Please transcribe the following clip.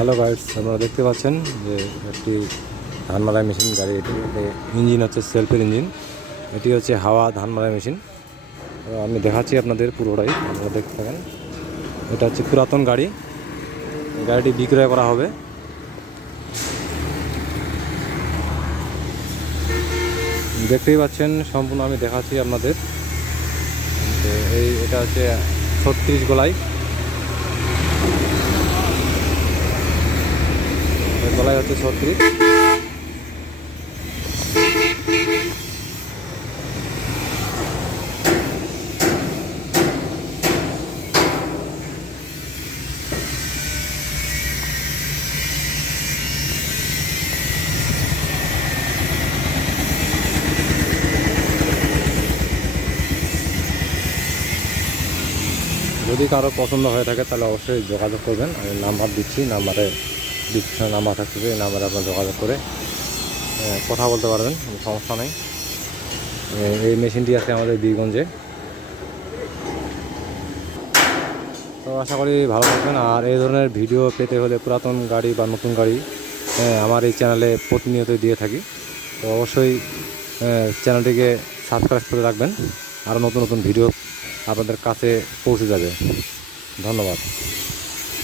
Hello guides, আপনারা দেখতে পাচ্ছেন যে একটি ধান মাড়াই মেশিন গাড়ি। এটি ইঞ্জিন হচ্ছে সেলফের ইঞ্জিন। এটি হচ্ছে হাওয়া ধান মাড়াই মেশিন। আমি দেখাচ্ছি আপনাদের পুরোটাই, আপনারা দেখতে থাকেন। এটা হচ্ছে পুরাতন গাড়ি, গাড়িটি বিক্রয় করা হবে। দেখতেই পাচ্ছেন সম্পূর্ণ আমি দেখাচ্ছি আপনাদের। এটা হচ্ছে 36 গোলাই, গলায় হচ্ছে 36। যদি কারো পছন্দ হয়ে থাকে তাহলে অবশ্যই যোগাযোগ করবেন। আমি নাম্বার দিচ্ছি, নাম্বারে ডিসক্রিপশনে নাম্বার থাকতেছে, এই নাম্বারে আপনার যোগাযোগ করে কথা বলতে পারবেন, কোনো সমস্যা নেই। এই মেশিনটি আছে আমাদের বীরগঞ্জে। তো আশা করি ভালো থাকবেন। আর এই ধরনের ভিডিও পেতে হলে পুরাতন গাড়ি বা নতুন গাড়ি আমার এই চ্যানেলে প্রতিনিয়ত দিয়ে থাকি। তো অবশ্যই চ্যানেলটিকে সাবস্ক্রাইব করে রাখবেন, আরও নতুন নতুন ভিডিও আপনাদের কাছে পৌঁছে যাবে। ধন্যবাদ।